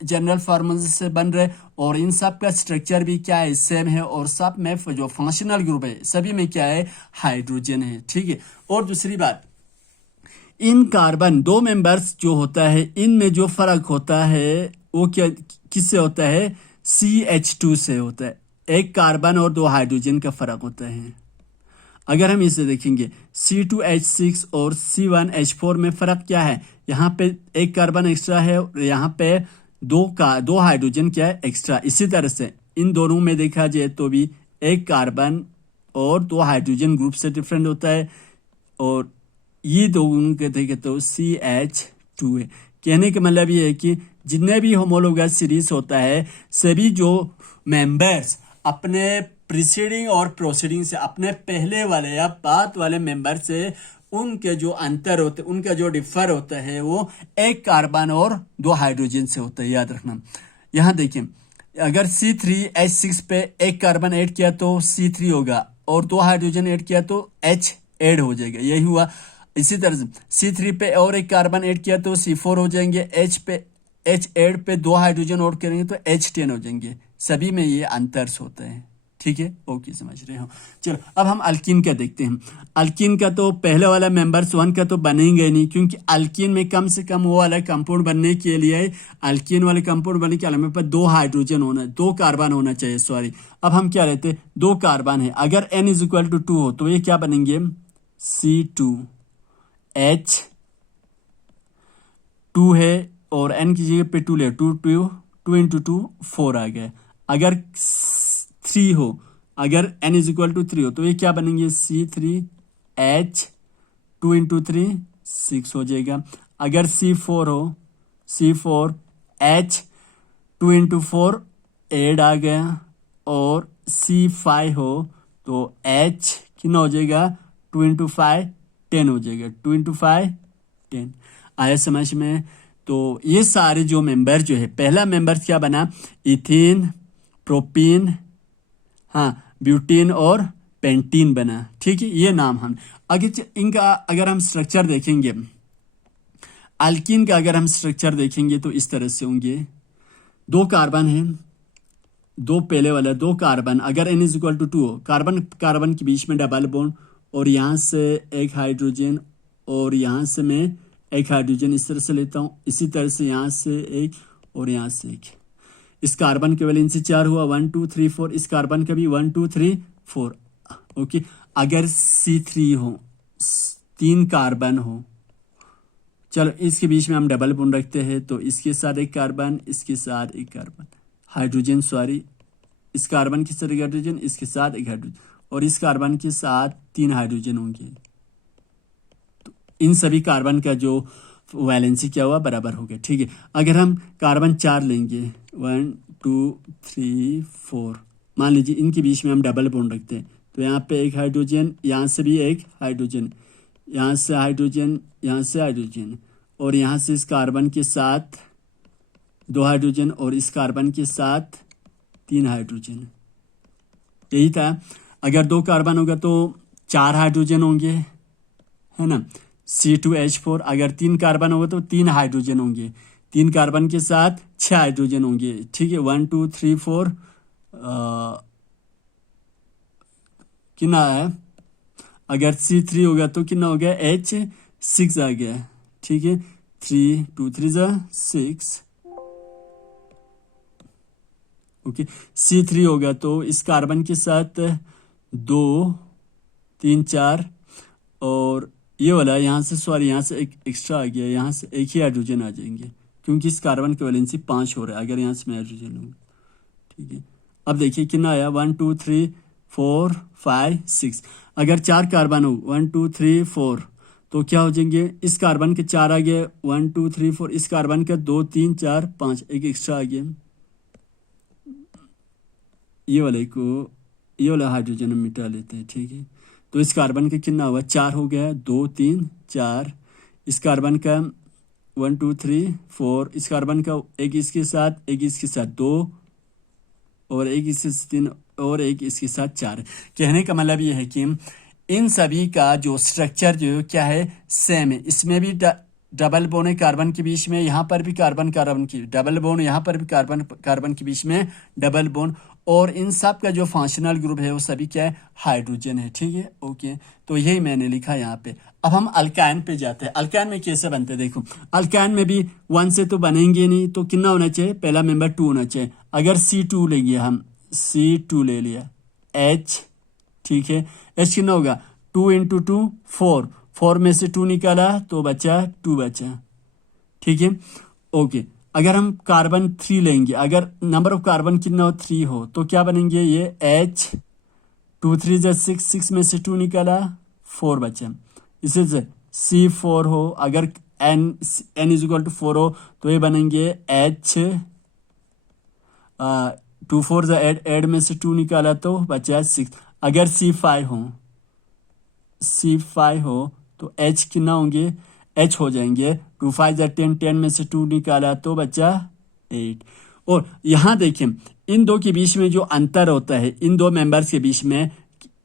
जनरल फार्मूले से बन रहे, और इन सब का स्ट्रक्चर भी क्या है, सेम है, और सब में जो फंक्शनल ग्रुप है सभी में क्या है, हाइड्रोजन है। ठीक है, और दूसरी बात, इन कार्बन दो मेंबर्स जो होता है इनमें जो फर्क होता है वो क्या किससे होता है, CH2 से होता है। एक कार्बन और दो हाइड्रोजन का फर्क होता है। अगर हम इसे देखेंगे C2H6 और C1H4 में फर्क क्या है, यहाँ पे एक कार्बन एक्स्ट्रा है और यहाँ पे दो हाइड्रोजन क्या है, एक्स्ट्रा। इसी तरह से इन दोनों में देखा जाए तो भी एक कार्बन और दो हाइड्रोजन ग्रुप से डिफरेंट होता है और ये दोनों के देखे तो CH2 है। कहने का मतलब ये है कि जितने भी होमोलोगस सीरीज होता है सभी जो मेंबर्स अपने प्रीसीडिंग और प्रोसीडिंग से, अपने पहले वाले या बाद वाले मेंबर से उनके जो अंतर होते, उनका जो डिफर होता है वो एक कार्बन और दो हाइड्रोजन से होता है, याद रखना। यहाँ देखिए अगर C3H6 पे एक कार्बन ऐड किया तो C3 होगा और दो हाइड्रोजन ऐड किया तो H ऐड हो जाएगा, यही हुआ। इसी तरह से C3 पे और एक कार्बन ऐड किया तो C4 हो जाएंगे, H ऐड पे दो हाइड्रोजन और करेंगे तो H10 हो जाएंगे। सभी में ये अंतर होता है, ठीक है, ओके, समझ रहे हो। चलो अब हम अल्कीन का देखते हैं। अल्कीन का तो पहले वाला मेंबर्स 1 का तो बनेंगे नहीं, क्योंकि अल्कीन में कम से कम वो वाला कंपाउंड बनने के लिए, अल्कीन वाले कंपाउंड बनने के लिए हमें पर दो हाइड्रोजन होना, दो कार्बन होना चाहिए, सॉरी। अब हम क्या लेते हैं, दो कार्बन है, अगर n इज इक्वल टू 2 हो तो ये क्या बनेंगे, C2H2 है और n की जगह पे 2 ले, 2 इंटू 2 4 आ गया। अगर 3 हो, अगर n इज इक्वल टू 3 हो तो ये क्या बनेंगे, C3H2 इंटू 3 6 हो जाएगा। अगर C4 हो, C4H2 इंटू 4 8 आ गया और C5 हो तो H कितना हो जाएगा, 2 इंटू 5 10 हो जाएगा, 2 इंटू 5 10। आया समझ में। तो ये सारे जो मेंबर जो है, पहला मेंबर क्या बना, इथीन, प्रोपीन, हाँ, ब्यूटीन और पेंटीन बना, ठीक है, ये नाम हम। इनका अगर हम स्ट्रक्चर देखेंगे, अल्कीन का अगर हम स्ट्रक्चर देखेंगे तो इस तरह से होंगे, दो कार्बन है, दो पहले वाला दो कार्बन, अगर n इज इक्वल टू 2 हो, कार्बन कार्बन के बीच में डबल बॉन्ड और यहाँ से एक हाइड्रोजन और यहाँ से मैं एक हाइड्रोजन इस तरह से लेता हूँ, इसी तरह से यहाँ से एक और यहाँ से एक। इस कार्बन के वैलेंसी 4 हुआ, 1 2 3 4, इस कार्बन का भी 1 2 3 4, ओके। अगर C3 हो, 3 कार्बन हो, चलो इसके बीच में हम डबल बॉन्ड रखते हैं, तो इसके साथ एक कार्बन, इसके साथ एक कार्बन, हाइड्रोजन, सॉरी, इस कार्बन के साथ एक हाइड्रोजन, इसके साथ एक हाइड्रोजन और इस कार्बन के साथ 3 हाइड्रोजन होंगे। तो इन सभी कार्बन का जो वैलेंसी क्या हुआ, बराबर हो गया, ठीक है। अगर हम कार्बन 4 लेंगे, 1 2 3 4, मान लीजिए इनके बीच में हम डबल बॉन्ड रखते हैं, तो यहाँ पे एक हाइड्रोजन, यहाँ से भी एक हाइड्रोजन, यहाँ से हाइड्रोजन, यहाँ से हाइड्रोजन और यहाँ से इस कार्बन के साथ 2 हाइड्रोजन और इस कार्बन के साथ 3 हाइड्रोजन, यही था। अगर 2 कार्बन होगा तो 4 हाइड्रोजन होंगे, है ना, C2H4। अगर 3 कार्बन होगा तो 3 हाइड्रोजन होंगे, 3 कार्बन के साथ 6 हाइड्रोजन होंगे, ठीक है, 1 2 3 4 कितना है। अगर C3 होगा तो कितना हो गया, H6 आ गया, ठीक है, 3 2 3 6, ओके। C3 होगा तो इस कार्बन के साथ 2 3 4 और ये वाला यहाँ से, सॉरी, यहाँ से एक एक्स्ट्रा आ गया, यहाँ से एक ही हाइड्रोजन आ जाएंगे क्योंकि इस कार्बन की वैलेंसी 5 हो रहा है, अगर यहाँ से मैं हाइड्रोजन लूँगा, ठीक है। अब देखिए कितना आया, 1 2 3 4 5 6। अगर 4 कार्बन हो, 1 2 3 4, तो क्या हो जाएंगे, इस कार्बन के 4 आ गए, 1 2 3 4, इस कार्बन का 2 3 4 5, एक एक्स्ट्रा आ गया, ये वाला हाइड्रोजन हम मिटा लेते हैं, ठीक है। तो इस कार्बन का कितना हुआ, 4 हो गया, 2 3 4, इस कार्बन का 1 2 3 4, इस कार्बन का एक इसके साथ, एक इसके साथ 2 और एक इसके साथ 3 और एक इसके साथ 4। कहने का मतलब ये है कि इन सभी का जो स्ट्रक्चर जो क्या है, सेम है। इसमें भी डबल बॉन्ड है कार्बन के बीच में, यहाँ पर भी कार्बन कार्बन की डबल बॉन्ड, यहाँ पर भी कार्बन कार्बन के बीच में डबल बॉन्ड और इन सब का जो फंक्शनल ग्रुप है वो सभी क्या है, हाइड्रोजन है। ठीक है, ओके, तो यही मैंने लिखा यहाँ पे। अब हम अल्काइन पे जाते हैं। अल्काइन में कैसे बनते हैं, देखो अल्काइन में भी 1 से तो बनेंगे नहीं, तो कितना होना चाहिए, पहला मेंबर 2 होना चाहिए। अगर C2 लेंगे हम, C2 ले लिया, H, ठीक है, H कितना होगा, 2 इंटू 2 4, 4 में से 2 निकाला तो बचा 2 बचा। ठीक है, ओके। अगर हम कार्बन 3 लेंगे, अगर नंबर ऑफ कार्बन कितना हो, 3 हो, तो क्या बनेंगे, ये H, 2 3 जा 6, 6 में से 2 निकाला 4 बचा। इसी से C4 हो, अगर n इज इक्वल टू 4 हो तो ये बनेंगे H, 2 4 जा एड में से 2 निकाला तो बचा 6। अगर C5 हो तो H कितना होंगे, H हो जाएंगे 2 5 जा 10, 10 में से 2 निकाला तो बचा 8। और यहाँ देखें इन दो के बीच में जो अंतर होता है, इन दो मेंबर्स के बीच में,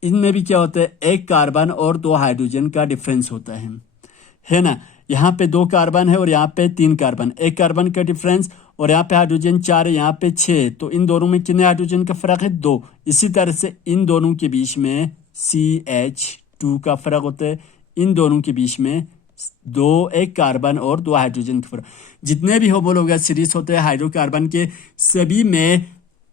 इनमें भी क्या होता है, एक कार्बन और 2 हाइड्रोजन का डिफरेंस होता है ना। यहाँ पे 2 कार्बन है और यहाँ पे 3 कार्बन, एक कार्बन का डिफरेंस, और यहाँ पे हाइड्रोजन 4 है, यहाँ पे 6, तो इन दोनों में कितने हाइड्रोजन का फर्क है, 2। इसी तरह से इन दोनों के बीच में CH2 का फर्क होता है, इन दोनों के बीच में एक कार्बन और 2 हाइड्रोजन का फर्क। जितने भी होमोलोगस सीरीज होते हैं हाइड्रोकार्बन के, सभी में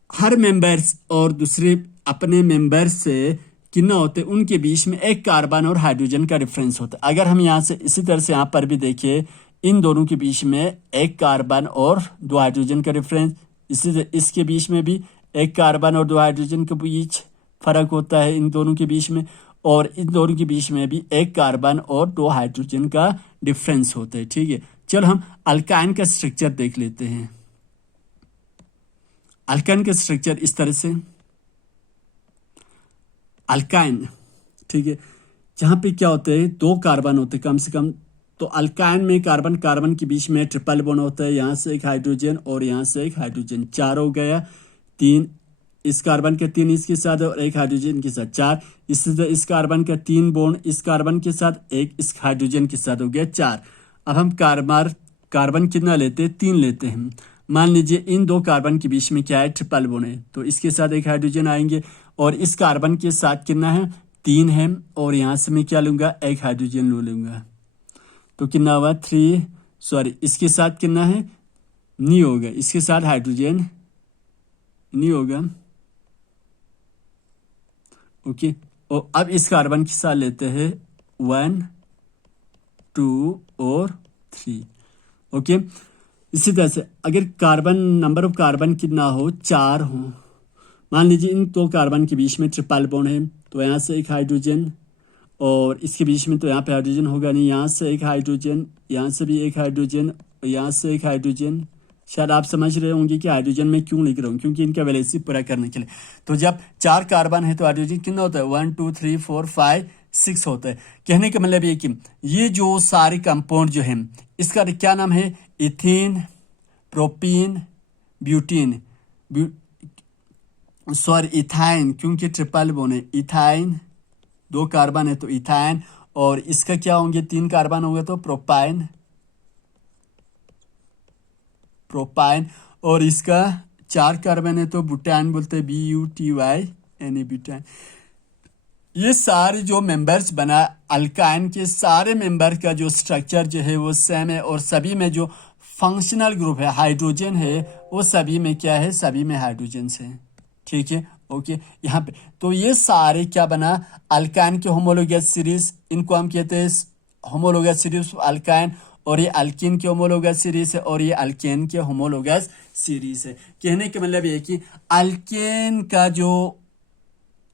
हर मेंबर्स और दूसरे अपने मेंबर्स से कितना होते हैं, उनके बीच में एक कार्बन और हाइड्रोजन का डिफरेंस होता है। अगर हम यहाँ से इसी तरह से यहाँ पर भी देखिए, इन दोनों के बीच में एक कार्बन और 2 हाइड्रोजन का डिफरेंस, इसी इसके बीच में भी एक कार्बन और 2 हाइड्रोजन के बीच फर्क होता है इन दोनों के बीच में, और इन दोनों के बीच में भी एक कार्बन और 2 हाइड्रोजन का डिफरेंस होता है। ठीक है, चलो हम अल्काइन का स्ट्रक्चर देख लेते हैं। अल्काइन का स्ट्रक्चर इस तरह से, अल्काइन, ठीक है, जहां पे क्या होते हैं, 2 कार्बन होते हैं कम से कम, तो अल्काइन में कार्बन कार्बन के बीच में ट्रिपल बॉन्ड होता है, यहाँ से एक हाइड्रोजन और यहाँ से एक हाइड्रोजन, 4 हो गया, 3 इस कार्बन के 3 इसके साथ और एक हाइड्रोजन के साथ 4, इस कार्बन का 3 बॉन्ड इस कार्बन के साथ, एक इस हाइड्रोजन के साथ, हो गया 4। अब हम कार्बन कितना लेते हैं, 3 लेते हैं। मान लीजिए इन 2 कार्बन के बीच में क्या है, ट्रिपल बॉन्ड है, तो इसके साथ एक हाइड्रोजन आएंगे, और इस कार्बन के साथ कितना है, 3 है, और यहाँ से मैं क्या लूंगा, एक हाइड्रोजन ले लूंगा, तो कितना हुआ 3, सॉरी इसके साथ कितना है, नहीं होगा, इसके साथ हाइड्रोजन नहीं होगा, ओके। और अब इस कार्बन के साथ लेते हैं 1 2 और 3, ओके। इसी तरह से अगर कार्बन नंबर ऑफ कार्बन कितना हो, 4 हो, मान लीजिए इन 2 कार्बन के बीच में ट्रिपल बॉन्ड है, तो यहाँ से एक हाइड्रोजन, और इसके बीच में तो यहाँ पे हाइड्रोजन होगा नहीं, यहाँ से एक हाइड्रोजन, यहाँ से भी एक हाइड्रोजन, यहाँ से एक हाइड्रोजन। शायद आप समझ रहे होंगे कि हाइड्रोजन में क्यों लिख रहा हूँ, क्योंकि इनका वैलेंसी पूरा करने के लिए। तो जब 4 कार्बन है तो हाइड्रोजन कितना होता है, 1 2 3 4 5 6 होता है। कहने का मतलब ये कि ये जो सारे कंपाउंड जो है, इसका क्या नाम है, ethene, propene, butene, sorry ethyne, क्योंकि ट्रिपल बॉन्ड है, इथाइन, 2 कार्बन है तो इथाइन, और इसका क्या होंगे, 3 कार्बन होंगे तो प्रोपाइन, और इसका 4 कार्बन है तो बुटान बोलते हैं, BUTYN, ब्यूटान। ये सारे जो मेंबर्स बना अल्काइन के, सारे मेंबर का जो स्ट्रक्चर जो है वो सेम है, और सभी में जो फंक्शनल ग्रुप है हाइड्रोजन है, वो सभी में क्या है, सभी में हाइड्रोजन है। ठीक है, ओके। यहाँ पे तो ये सारे क्या बना, अल्काइन के होमोलोगस सीरीज, इनको हम कहते हैं होमोलोगस सीरीज अल्काइन, और ये अल्कीन के होमोलोगस सीरीज है, और ये अल्केन के होमोलोगस सीरीज है। कहने का मतलब ये कि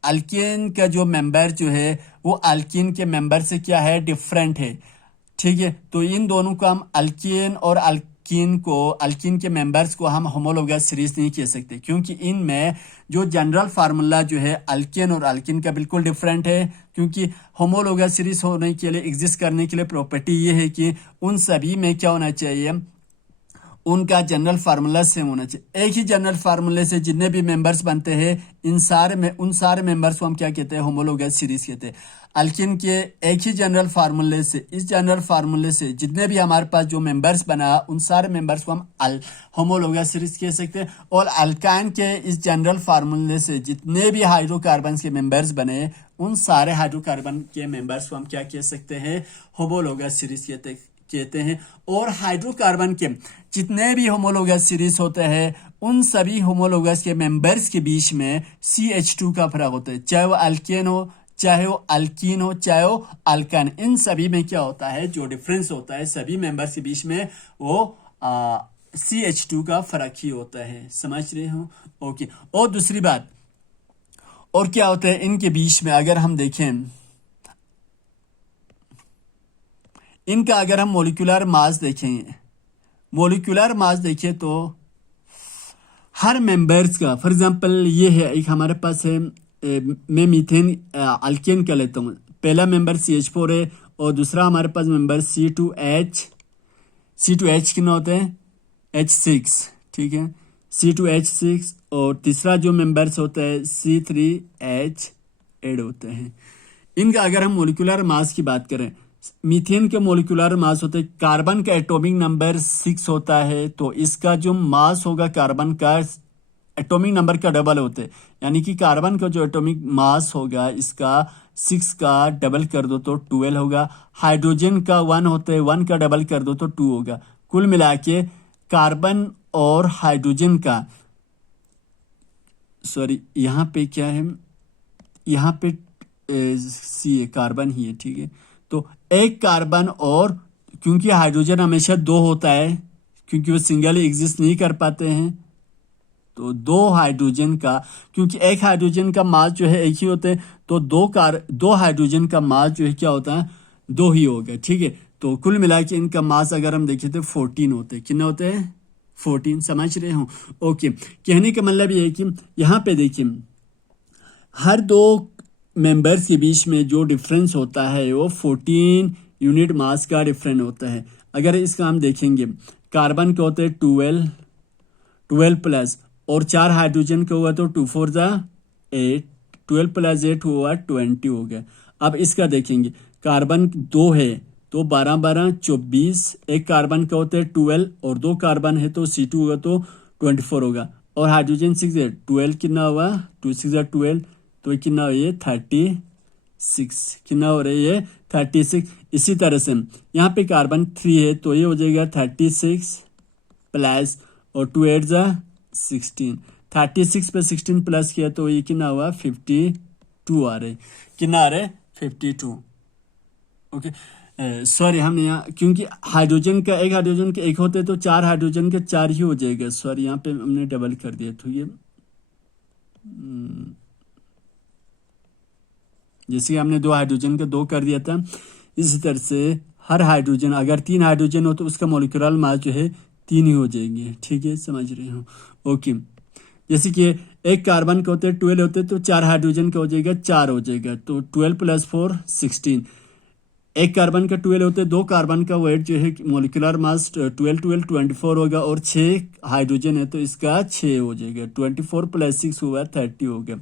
अल्केन का जो मेंबर जो है वो अल्कीन के मेंबर से क्या है, डिफरेंट है। ठीक है, तो इन दोनों को हम अल्कीन और अल्कीन के मेंबर्स को हम होमोलोगस सीरीज नहीं कह सकते, क्योंकि इनमें जो जनरल फार्मूला जो है अल्कीन और अल्कीन का बिल्कुल डिफरेंट है। क्योंकि होमोलोगस सीरीज होने के लिए, एग्जिस्ट करने के लिए प्रॉपर्टी ये है कि उन सभी में क्या होना चाहिए, उनका जनरल फार्मूला सेम होना चाहिए। एक ही जनरल फार्मूले से जितने भी मेंबर्स बनते हैं उन सारे मेंबर्स को हम क्या कहते हैं, होमोलोगस सीरीज कहते हैं। अल्किन के एक ही जनरल फार्मूले से, इस जनरल फार्मूले से जितने भी हमारे पास जो मेंबर्स बना उन सारे मेंबर्स को हम होमोलोगस सीरीज कह सकते हैं। और अल्काइन के इस जनरल फार्मूले से जितने भी हाइड्रोकार्बन के मेंबर्स बने उन सारे हाइड्रोकार्बन के मेंबर्स को हम क्या कह सकते हैं, होमोलोगस सीरीज कहते हैं। और हाइड्रोकार्बन के जितने भी होमोलोगस सीरीज होते हैं उन सभी होमोलोगस के मेंबर्स के बीच में CH2 का फर्क होता है, चाहे वो अल्केन हो, चाहे वो अल्कीन हो, चाहे वो अल्कान। इन सभी में क्या होता है, जो डिफरेंस होता है सभी मेंबर्स के बीच में वो CH2 का फर्क ही होता है। समझ रहे हो? ओके। और दूसरी बात और क्या होता है इनके बीच में, अगर हम देखें इनका, अगर हम मोलिकुलर मास देखें तो हर मेंबर्स का, फॉर एग्जांपल ये है एक हमारे पास है, मैं मीथेन अल्केन का लेता हूँ। पहला मेंबर CH4 है और दूसरा हमारे पास मेंबर C2H कितना होते हैं, H6, ठीक है, C2H6। और तीसरा जो मेंबर्स होता है C3H8 होते हैं। इनका अगर हम मोलिकुलर मास की बात करें, मीथेन के मोलिकुलर मास होते हैं, कार्बन का एटॉमिक नंबर 6 होता है, तो इसका जो मास होगा कार्बन का एटॉमिक नंबर का डबल होते हैं। यानी कि कार्बन का जो एटॉमिक मास होगा इसका 6 का डबल कर दो तो 12 होगा। हाइड्रोजन का 1 होता है, 1 का डबल कर दो तो 2 होगा। कुल मिला के कार्बन और हाइड्रोजन का, सॉरी यहाँ पे क्या है, यहाँ पे सी है, कार्बन ही है, ठीक है। तो एक कार्बन और, क्योंकि हाइड्रोजन हमेशा 2 होता है क्योंकि वो सिंगल एग्जिस्ट नहीं कर पाते हैं, तो 2 हाइड्रोजन का, क्योंकि एक हाइड्रोजन का मास जो है एक ही होते हैं, तो 2 हाइड्रोजन का मास जो है क्या होता है, 2 ही होगा, ठीक है। तो कुल मिला के इनका मास अगर हम देखें तो 14 होते हैं। कितने होते हैं, 14। समझ रहे हो? ओके। कहने का मतलब ये है कि यहाँ पे देखिए हर 2 मेंबर्स के बीच में जो डिफरेंस होता है वो 14 यूनिट मास का डिफरेंस होता है। अगर इसका हम देखेंगे, कार्बन के होते हैं 12 प्लस, और 4 हाइड्रोजन के हुआ तो 2 4 जा 8, 12 प्लस 8 हुआ 20 हो गया। अब इसका देखेंगे, कार्बन 2 है तो 12 12 24, एक कार्बन का होता है 12 और 2 कार्बन है तो C2 होगा तो 24 होगा। और हाइड्रोजन 6 है, 12 कितना हुआ, 2 6 जा 12, तो कितना हो, ये 36, कितना हो रहा है ये 36। इसी तरह से यहाँ पे कार्बन 3 है तो ये हो जाएगा 36 प्लस, और 2 8 जा 16, 36 पे 16 प्लस किया तो ये कितना हुआ 52 आ रहे, कितना आ रहे 52। ओके, सॉरी हमने यहाँ, क्योंकि हाइड्रोजन का एक होते तो 4 हाइड्रोजन के 4 ही हो जाएगा, सॉरी यहाँ पे हमने डबल कर दिया, तो ये जैसे हमने 2 हाइड्रोजन का 2 कर दिया था, इसी तरह से हर हाइड्रोजन, अगर 3 हाइड्रोजन हो तो उसका मोलिकुलर मास जो है 3 ही हो जाएंगे, ठीक है, समझ रहे हो? ओके। जैसे कि एक कार्बन का होते हैं 12 होते तो 4 हाइड्रोजन का हो जाएगा 4 हो जाएगा, तो 12 प्लस 4 16। एक कार्बन का 12 होते 2 कार्बन का वेट जो है मोलिकुलर मास 12 24 होगा, और 6 हाइड्रोजन है तो इसका 6 हो जाएगा, 24 प्लस 6 हुआ 30 हो गया।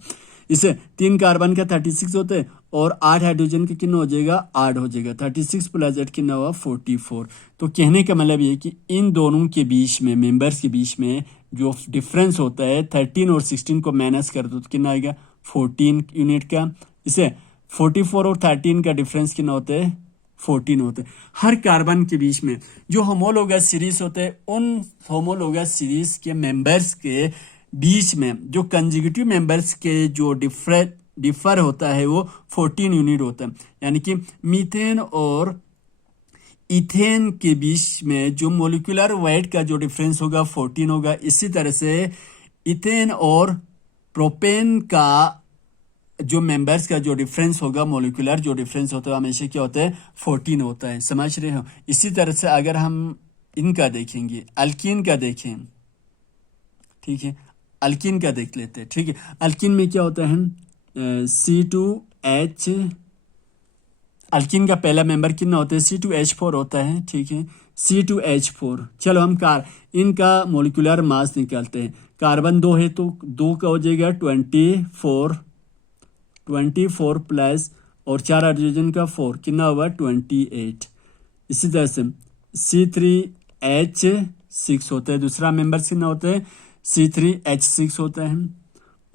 इसे 3 कार्बन का 36 होते हैं और 8 हाइड्रोजन का कितना हो जाएगा, 8 हो जाएगा, 36 प्लस 8 कितना हुआ 44। तो कहने का मतलब ये कि इन दोनों के बीच में, मेंबर्स के बीच में जो डिफरेंस होता है 13 और 16 को माइनस कर दो तो कितना आएगा 14 यूनिट का। इसे 44 और 13 का डिफरेंस कितना होता है 14 होता है। हर कार्बन के बीच में जो होमोलोगस सीरीज होते हैं उन होमोलोगस सीरीज के मेंबर्स के बीच में जो कंजुगेटिव मेंबर्स के जो डिफर होता है वो 14 यूनिट होता है। यानी कि मीथेन और इथेन के बीच में जो मोलिकुलर वेट का जो डिफरेंस होगा 14 होगा। इसी तरह से इथेन और प्रोपेन का जो मेंबर्स का जो डिफरेंस होगा, मोलिकुलर जो डिफरेंस होता है हमेशा क्या होता है 14 होता है। समझ रहे हो? इसी तरह से अगर हम इनका देखेंगे, अल्कीन का देखें, ठीक है, अल्कीन का देख लेते हैं, ठीक है। अल्कीन में क्या होता है C2H, अल्कीन का पहला मेंबर कितना होता है C2H4 होता है, ठीक है। C2H4। चलो हम इनका मोलिकुलर मास निकालते हैं। कार्बन 2 है तो 2 का हो जाएगा 24 प्लस और 4 हाइड्रोजन का 4 कितना हुआ 28। इसी तरह से C3H6 होता है, दूसरा मेंबर कितना होता है C3H6 होता है।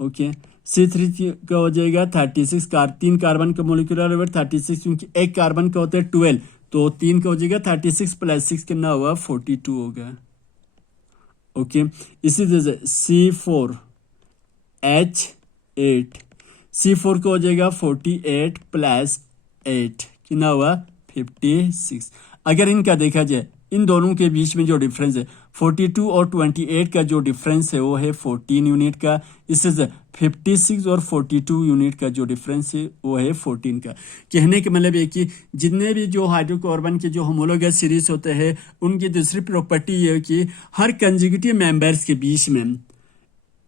ओके, C3 का हो जाएगा 36, 3 कार्बन का मोलिकुलर वेट 36, क्योंकि एक कार्बन का होता है 12, तो 3 का हो जाएगा 36 प्लस 6 कितना हुआ 42 होगा। ओके, इसी तरह से C4H8, C4 का हो जाएगा 48 प्लस 8 कितना हुआ 56। अगर इनका देखा जाए, इन दोनों के बीच में जो डिफरेंस है 42 और 28 का जो डिफरेंस है वो है 14 यूनिट का। इससे 56 और 42 यूनिट का जो डिफरेंस है वो है 14 का। कहने का मतलब है कि जितने भी जो हाइड्रोकार्बन के जो होमोलोगस सीरीज होते हैं उनकी दूसरी प्रॉपर्टी ये है कि हर कंजुगेटिव मेंबर्स के बीच में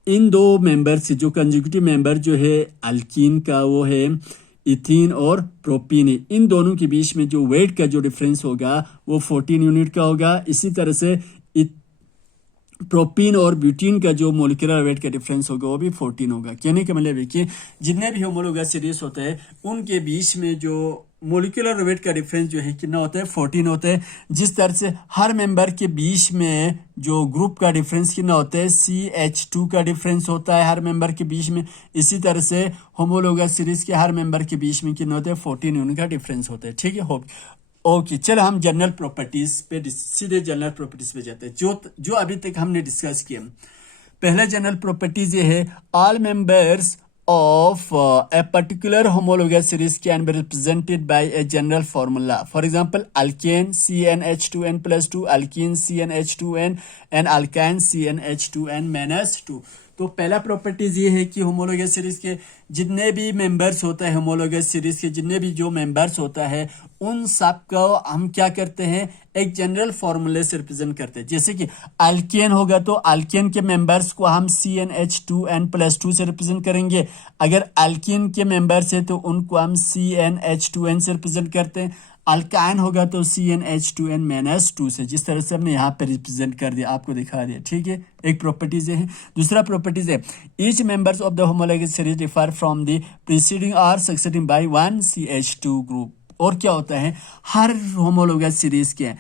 इन दो मेंबर से जो कंजुगेटिव मेंबर जो है अल्कीन का वो है इथीन और प्रोपीन है, इन दोनों के बीच में जो वेट का जो डिफरेंस होगा वो 14 यूनिट का होगा। इसी तरह से प्रोपीन और ब्यूटीन का जो मोलिकुलर वेट का डिफरेंस होगा वो भी 14 होगा। कहने का मतलब है कि जितने भी होमोलोगस सीरीज होते हैं उनके बीच में जो मोलिकुलर वेट का डिफरेंस जो है कितना होता है 14 होता है। जिस तरह से हर मेंबर के बीच में जो ग्रुप का डिफरेंस कितना होता है CH2 का डिफरेंस होता है हर मेंबर के बीच में, इसी तरह से होमोलोगस सीरीज के हर मेंबर के बीच में कितना होता है 14 यूनिट का डिफरेंस होता है। ठीक है, होप ओके। चलो हम जनरल प्रॉपर्टीज पे सीधे जनरल प्रॉपर्टीज पे जाते हैं जो अभी तक हमने डिस्कस किया। पहला जनरल प्रॉपर्टीज ये है, all members of a particular homologous series can be represented by a general formula. For example, alkane CnH2n plus 2, alkene CnH2n and alkyne CnH2n minus 2। तो पहला प्रॉपर्टीज ये है कि होमोलोगस सीरीज के जितने भी मेंबर्स होता है, होमोलोगस सीरीज के जितने भी जो मेंबर्स होता है उन सब को हम क्या करते हैं एक जनरल फॉर्मूले से रिप्रेजेंट करते हैं। जैसे कि अल्केन होगा तो अल्केन के मेंबर्स को हम CnH2n प्लस 2 से रिप्रेजेंट करेंगे। अगर अल्कीन के मेंबर्स है तो उनको हम CnH2n से रिप्रेजेंट करते हैं। अल्काइन होगा तो CnH2n माइनस 2 से, जिस तरह से हमने यहाँ पे रिप्रेजेंट कर दिया, आपको दिखा दिया। ठीक है, एक प्रॉपर्टीज है। दूसरा प्रॉपर्टीज है, each members of the homologous series differ from the preceding और सक्सेडिंग बाय 1 CH2 ग्रुप। और क्या होता है, हर होमोलोगस सीरीज के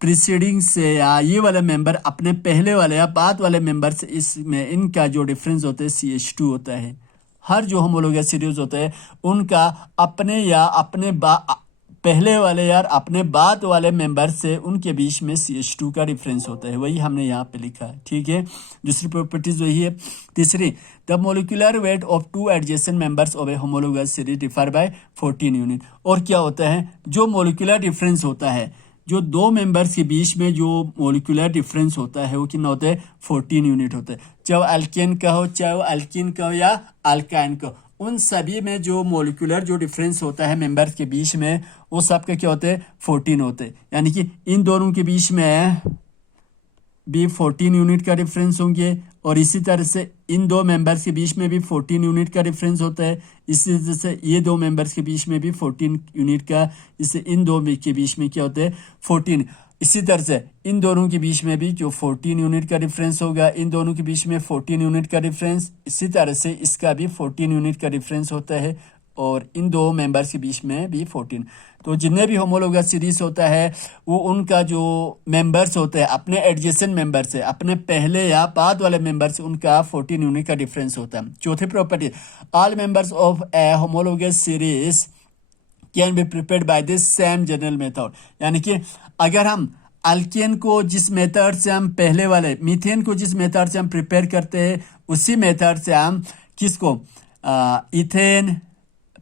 प्रीसीडिंग से या ये वाला मेंबर अपने पहले वाले या बाद वाले मेंबर से इसमें इनका जो डिफरेंस होता है CH2 होता है। हर जो होमोलोगस सीरीज होता है उनका अपने या अपने पहले वाले यार अपने बाद वाले मेंबर से उनके बीच में CH2 का डिफरेंस होता है, वही हमने यहाँ पे लिखा है। ठीक है, दूसरी प्रॉपर्टीज वही है। तीसरी, the molecular weight of two adjacent members of a homologous series differ by 14 unit. और क्या होता है, जो मोलिकुलर डिफरेंस होता है, जो दो मेंबर्स के बीच में जो मोलिकुलर डिफरेंस होता है वो कितना होता है 14 यूनिट होता है। चाहे अल्केन का हो, चाहे अल्कीन का हो या अल्काइन का, उन सभी में जो मोलिकुलर जो डिफरेंस होता है मेंबर्स के बीच में वो सब का क्या होते हैं 14 होते हैं। यानी कि इन दोनों के बीच में भी 14 यूनिट का डिफरेंस होंगे और इसी तरह से इन दो मेंबर्स के बीच में भी 14 यूनिट का डिफरेंस होता है। इसी तरह से ये दो मेंबर्स के बीच में भी 14 यूनिट का, इससे इन दो के बीच में क्या होता है 14। इसी तरह से इन दोनों के बीच में भी जो 14 यूनिट का डिफरेंस होगा, इन दोनों के बीच में 14 यूनिट का डिफरेंस, इसी तरह से इसका भी 14 यूनिट का डिफरेंस होता है और इन दो मेंबर्स के बीच में भी 14। तो जितने भी होमोलोगस सीरीज होता है वो उनका जो मेंबर्स होते हैं अपने एडजेसेंट मेंबर से, अपने पहले या बाद वाले मेंबर से उनका 14 यूनिट का डिफरेंस होता है। चौथी property, all members of a homologous series can be prepared by this same general method. यानी कि अगर हम अल्केन को जिस मेथड से हम पहले वाले मीथेन को जिस मेथड से हम प्रिपेयर करते हैं उसी मेथड से हम किसको इथेन,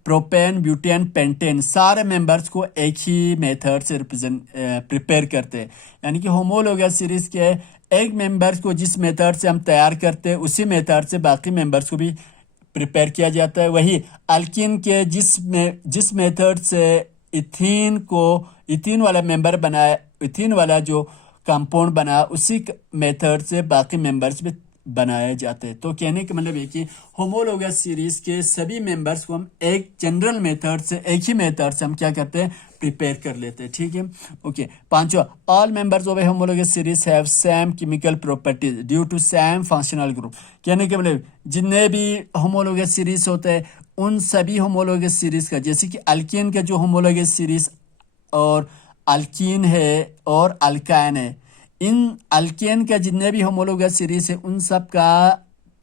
प्रोपेन, ब्यूटेन, पेंटेन सारे मेंबर्स को एक ही मेथड से प्रिपेयर करते हैं। यानी कि होमोलोगस सीरीज के एक मेंबर्स को जिस मेथड से हम तैयार करते हैं उसी मेथड से बाकी मेंबर्स को भी प्रिपेयर किया जाता है। वही अल्कीन के जिस मेथड से इथीन वाला मेंबर बनाया, इथीन वाला जो कंपाउंड बना, उसी मेथड से बाकी मेंबर्स भी बनाए जाते हैं। तो कहने का मतलब है कि होमोलोगस सीरीज के सभी मेंबर्स को हम एक जनरल मेथड से, एक ही मेथड से हम क्या करते हैं, प्रिपेयर कर लेते हैं। ठीक है, ओके। पांचवा, all members of a homologous series have same chemical properties due to same functional group. कहने का मतलब जितने भी होमोलोगस सीरीज होते हैं उन सभी होमोलोगस सीरीज का, जैसे कि अल्कीन का जो होमोलोगस सीरीज और अल्कीन है और अल्काइन है, इन अल्केन का जितने भी होमोलोगस सीरीज है उन सब का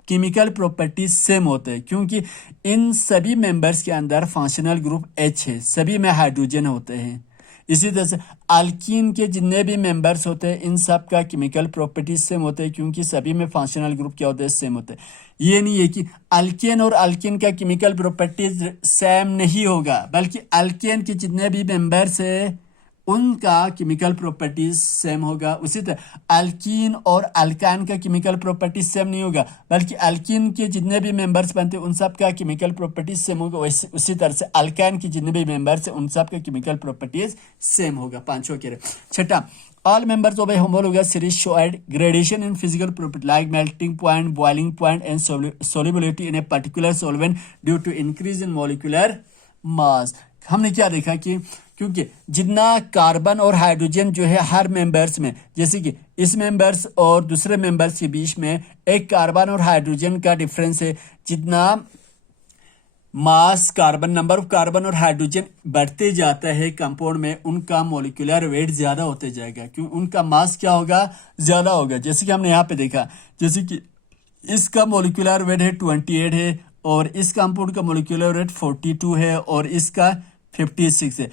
केमिकल प्रॉपर्टीज सेम होते हैं, क्योंकि इन सभी मेंबर्स के अंदर फंक्शनल ग्रुप H है, सभी में हाइड्रोजन होते हैं। इसी तरह से अल्कीन के जितने भी मेंबर्स होते हैं इन सब का केमिकल प्रॉपर्टीज सेम होते हैं, क्योंकि सभी में फंक्शनल ग्रुप क्या होते हैं, सेम होते हैं। ये नहीं है कि अल्केन और अल्कीन का केमिकल प्रॉपर्टीज सेम नहीं होगा, बल्कि अल्केन के जितने भी मेंबर्स है उनका केमिकल प्रॉपर्टीज सेम होगा। उसी तरह अल्कीन और अल्कान का केमिकल प्रॉपर्टीज सेम नहीं होगा, बल्कि अल्कीन के जितने भी मेंबर्स बनते हैं उन सब का केमिकल प्रॉपर्टीज सेम होगा। उसी तरह से अल्कान के जितने भी मेंबर्स हैं उन सब का केमिकल प्रॉपर्टीज सेम होगा। पांचवा कह रहे। छठा, all members of a homologous series showed gradation in physical property like melting point, boiling point and solubility in a particular solvent due to increase in molecular mass। हमने क्या देखा कि क्योंकि जितना कार्बन और हाइड्रोजन जो है हर मेंबर्स में, जैसे कि इस मेंबर्स और दूसरे मेंबर्स के बीच में एक कार्बन और हाइड्रोजन का डिफरेंस है, जितना mass carbon, number of carbon और हाइड्रोजन बढ़ते जाता है कंपाउंड में, उनका मॉलिक्यूलर वेट ज्यादा होते जाएगा, क्यों, उनका मास क्या होगा, ज्यादा होगा। जैसे कि हमने यहाँ पे देखा, जैसे कि इसका मॉलिक्यूलर वेट है 28 है और इस कंपाउंड का मॉलिक्यूलर वेट 42 है और इसका 56 है।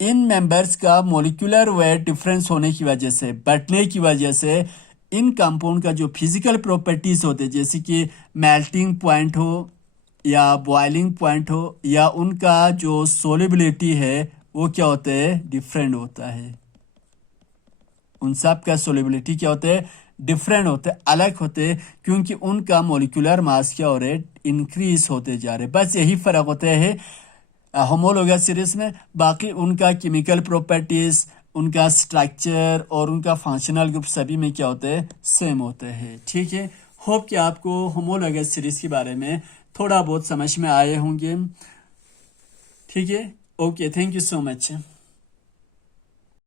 इन मेंबर्स का मॉलिक्यूलर वेट डिफरेंस होने की वजह से, बढ़ने की वजह से इन कंपाउंड का जो फिजिकल प्रॉपर्टीज होते हैं, जैसे कि मेल्टिंग पॉइंट हो या बॉइलिंग पॉइंट हो या उनका जो सोलिबिलिटी है वो क्या होता है, डिफरेंट होता है। उन सब का सोलिबिलिटी क्या होता है, डिफरेंट होते, अलग होते, क्योंकि उनका मॉलिक्यूलर मास क्या हो रहा है, इंक्रीज होते जा रहे। बस यही फर्क होता है होमोलोगस सीरीज में। बाकी उनका केमिकल प्रॉपर्टीज, उनका स्ट्रक्चर और उनका फंक्शनल ग्रुप सभी में क्या होते हैं, सेम होते हैं। ठीक है, होप कि आपको होमोलोगस सीरीज के बारे में थोड़ा बहुत समझ में आए होंगे। ठीक है, okay, thank you so much.